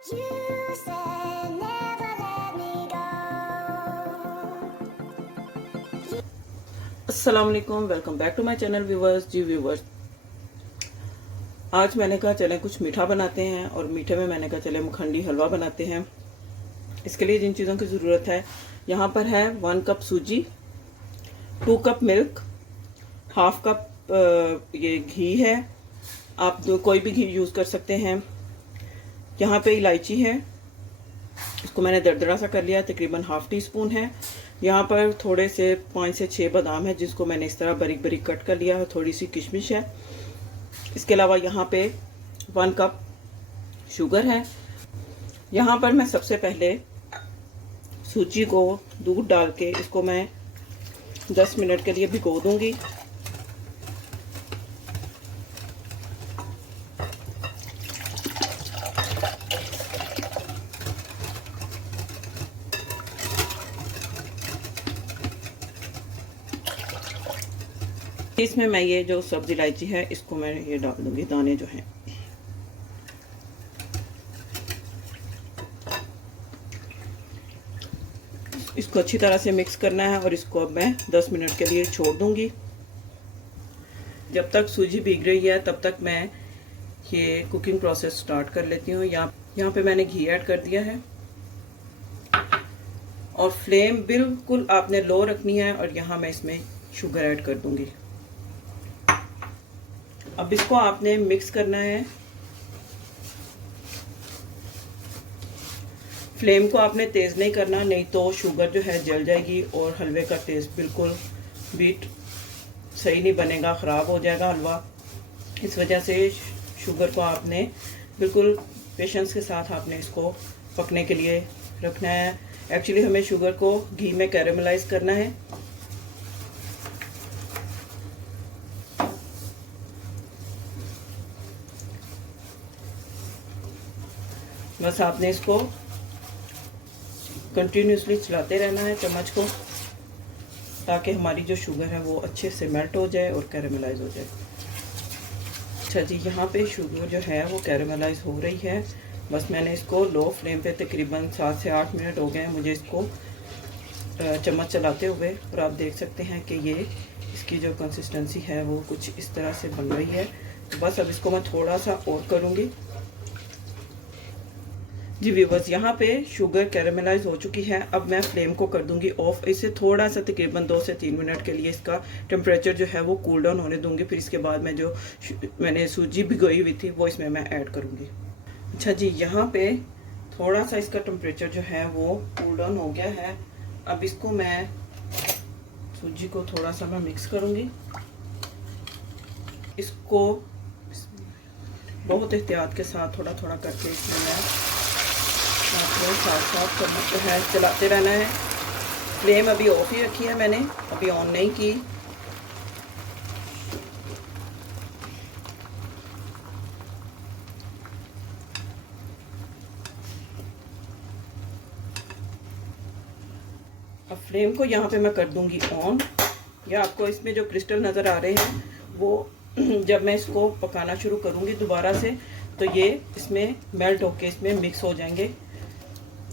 You said never let me go. अस्सलाम वालेकुम, welcome back to my channel viewers. जी viewers, आज मैंने कहा चलें कुछ मीठा बनाते हैं और मीठे में मैंने कहा चलें मखंडी हलवा बनाते हैं। इसके लिए जिन चीज़ों की ज़रूरत है, यहाँ पर है 1 कप सूजी, 2 कप मिल्क, हाफ कप ये घी है। आप कोई भी घी यूज़ कर सकते हैं। यहाँ पे इलायची है, इसको मैंने दरदरा सा कर लिया, तकरीबन हाफ टी स्पून है। यहाँ पर थोड़े से 5 से 6 बादाम है, जिसको मैंने इस तरह बारीक बारीक कट कर लिया है। थोड़ी सी किशमिश है। इसके अलावा यहाँ पे 1 कप शुगर है। यहाँ पर मैं सबसे पहले सूजी को दूध डाल के इसको मैं 10 मिनट के लिए भिगो दूंगी। इसमें मैं ये जो सब्ज इलायची है, इसको मैं ये डाल दूंगी, दाने जो हैं। इसको अच्छी तरह से मिक्स करना है और इसको अब मैं 10 मिनट के लिए छोड़ दूंगी। जब तक सूजी भीग रही है तब तक मैं ये कुकिंग प्रोसेस स्टार्ट कर लेती हूँ। यहाँ पे मैंने घी ऐड कर दिया है और फ्लेम बिल्कुल आपने लो रखनी है। और यहाँ मैं इसमें शुगर ऐड कर दूंगी। अब इसको आपने मिक्स करना है। फ्लेम को आपने तेज़ नहीं करना, नहीं तो शुगर जो है जल जाएगी और हलवे का टेस्ट बिल्कुल भी सही नहीं बनेगा, ख़राब हो जाएगा हलवा। इस वजह से शुगर को आपने बिल्कुल पेशेंस के साथ आपने इसको पकने के लिए रखना है। एक्चुअली हमें शुगर को घी में कैरेमलाइज करना है। बस आपने इसको कंटिन्यूसली चलाते रहना है चम्मच को, ताकि हमारी जो शुगर है वो अच्छे से मेल्ट हो जाए और कैरेमलाइज हो जाए। अच्छा जी, यहाँ पे शुगर जो है वो कैरेमलाइज हो रही है। बस मैंने इसको लो फ्लेम पे तकरीबन 7 से 8 मिनट हो गए हैं मुझे इसको चम्मच चलाते हुए। और आप देख सकते हैं कि ये इसकी जो कंसिस्टेंसी है वो कुछ इस तरह से बन रही है। तो बस अब इसको मैं थोड़ा सा और करूँगी। जी व्यूवर्स, यहाँ पे शुगर कैरेमलाइज हो चुकी है। अब मैं फ्लेम को कर दूंगी ऑफ। इसे थोड़ा सा तकरीबन 2 से 3 मिनट के लिए इसका टेम्परेचर जो है वो कूल डाउन होने दूंगी। फिर इसके बाद मैं जो मैंने सूजी भिगोई हुई थी वो इसमें मैं ऐड करूंगी। अच्छा जी, यहाँ पे थोड़ा सा इसका टेम्परेचर जो है वो कूल डाउन हो गया है। अब इसको मैं सूजी को थोड़ा सा मैं मिक्स करूंगी। इसको बहुत एहतियात के साथ थोड़ा थोड़ा करके इसमें मैं साथ साथ करना है, चलाते रहना है। फ्लेम अभी ऑफ ही रखी है मैंने, अभी ऑन नहीं की। अब फ्लेम को यहाँ पे मैं कर दूंगी ऑन। या आपको इसमें जो क्रिस्टल नज़र आ रहे हैं वो जब मैं इसको पकाना शुरू करूँगी दोबारा से, तो ये इसमें मेल्ट होके इसमें मिक्स हो जाएंगे।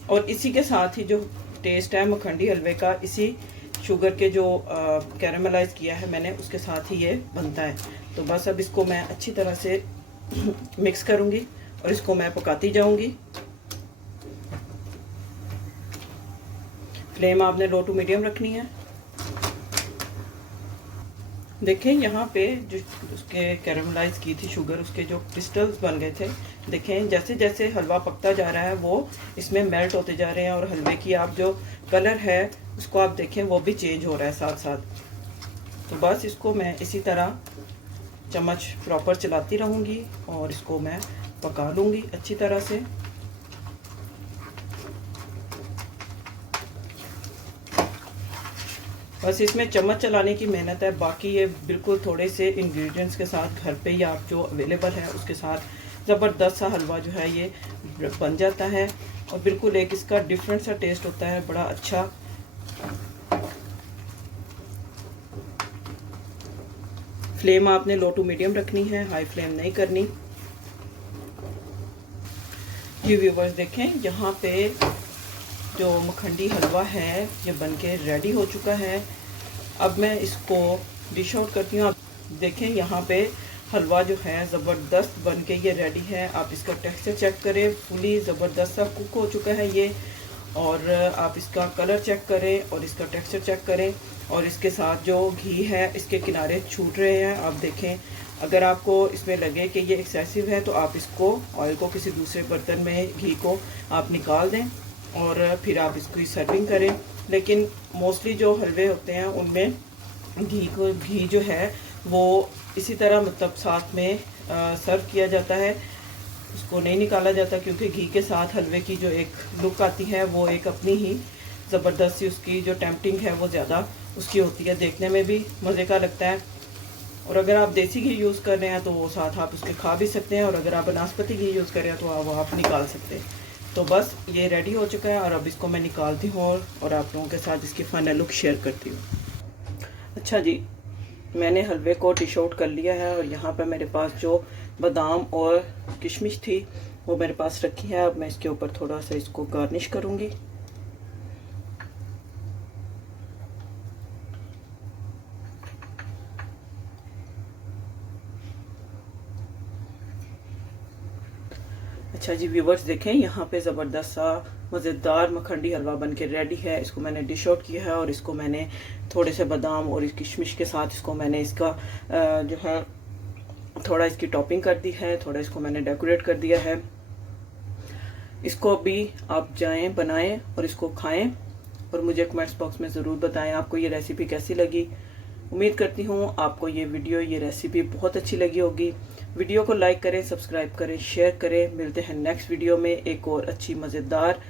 और इसी के साथ ही जो टेस्ट है मखंडी हलवे का, इसी शुगर के जो कैरेमलाइज किया है मैंने, उसके साथ ही ये बनता है। तो बस अब इसको मैं अच्छी तरह से मिक्स करूँगी और इसको मैं पकाती जाऊँगी। फ्लेम आपने लो टू मीडियम रखनी है। देखें यहाँ पे जो उसके कैरेमलाइज की थी शुगर, उसके जो क्रिस्टल्स बन गए थे। देखें जैसे जैसे हलवा पकता जा रहा है वो इसमें मेल्ट होते जा रहे हैं और हलवे की आप जो कलर है उसको आप देखें वो भी चेंज हो रहा है साथ साथ। तो बस इसको मैं इसी तरह चम्मच प्रॉपर चलाती रहूँगी और इसको मैं पका लूँगी अच्छी तरह से। बस इसमें चम्मच चलाने की मेहनत है, बाकी ये बिल्कुल थोड़े से इंग्रेडिएंट्स के साथ घर पे ही आप जो अवेलेबल है उसके साथ ज़बरदस्त सा हलवा जो है ये बन जाता है। और बिल्कुल एक इसका डिफरेंट सा टेस्ट होता है, बड़ा अच्छा। फ्लेम आपने लो टू मीडियम रखनी है, हाई फ्लेम नहीं करनी। ये व्यूवर्स देखें, यहाँ पे जो मखंडी हलवा है ये बनके रेडी हो चुका है। अब मैं इसको डिश आउट करती हूँ। आप देखें यहाँ पे हलवा जो है ज़बरदस्त बनके ये रेडी है। आप इसका टेक्सचर चेक करें, फुली ज़बरदस्त सा कुक हो चुका है ये। और आप इसका कलर चेक करें और इसका टेक्सचर चेक करें। और इसके साथ जो घी है इसके किनारे छूट रहे हैं, आप देखें। अगर आपको इसमें लगे कि ये एक्सेसिव है तो आप इसको ऑयल को किसी दूसरे बर्तन में घी को आप निकाल दें और फिर आप इसको सर्विंग करें। लेकिन मोस्टली जो हलवे होते हैं उनमें घी जो है वो इसी तरह मतलब साथ में सर्व किया जाता है, उसको नहीं निकाला जाता, क्योंकि घी के साथ हलवे की जो एक लुक आती है वो एक अपनी ही ज़बरदस्त सी उसकी जो टेम्पटिंग है वो ज़्यादा उसकी होती है, देखने में भी मज़े का लगता है। और अगर आप देसी घी यूज़ कर रहे हैं तो वो साथ आप उसके खा भी सकते हैं, और अगर आप बनास्पति घी यूज़ कर रहे हैं तो वो आप निकाल सकते हैं। तो बस ये रेडी हो चुका है और अब इसको मैं निकालती हूँ और आप लोगों के साथ इसकी फाइनल लुक शेयर करती हूँ। अच्छा जी, मैंने हलवे को डिश आउट कर लिया है और यहाँ पर मेरे पास जो बादाम और किशमिश थी वो मेरे पास रखी है। अब मैं इसके ऊपर थोड़ा सा इसको गार्निश करूँगी। अच्छा जी व्यूवर्स देखें, यहाँ पे ज़बरदस्त सा मज़ेदार मखंडी हलवा बनके रेडी है। इसको मैंने डिश आउट किया है और इसको मैंने थोड़े से बादाम और इस किशमिश के साथ इसको मैंने इसका जो है थोड़ा इसकी टॉपिंग कर दी है, थोड़ा इसको मैंने डेकोरेट कर दिया है। इसको भी आप जाएं बनाएं और इसको खाएं और मुझे कमेंट्स बॉक्स में ज़रूर बताएं आपको ये रेसिपी कैसी लगी। उम्मीद करती हूँ आपको ये वीडियो ये रेसिपी बहुत अच्छी लगी होगी। वीडियो को लाइक करें, सब्सक्राइब करें, शेयर करें। मिलते हैं नेक्स्ट वीडियो में एक और अच्छी मज़ेदार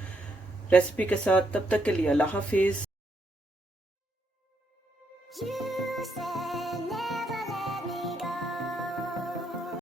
रेसिपी के साथ। तब तक के लिए अल्लाह हाफिज़। You said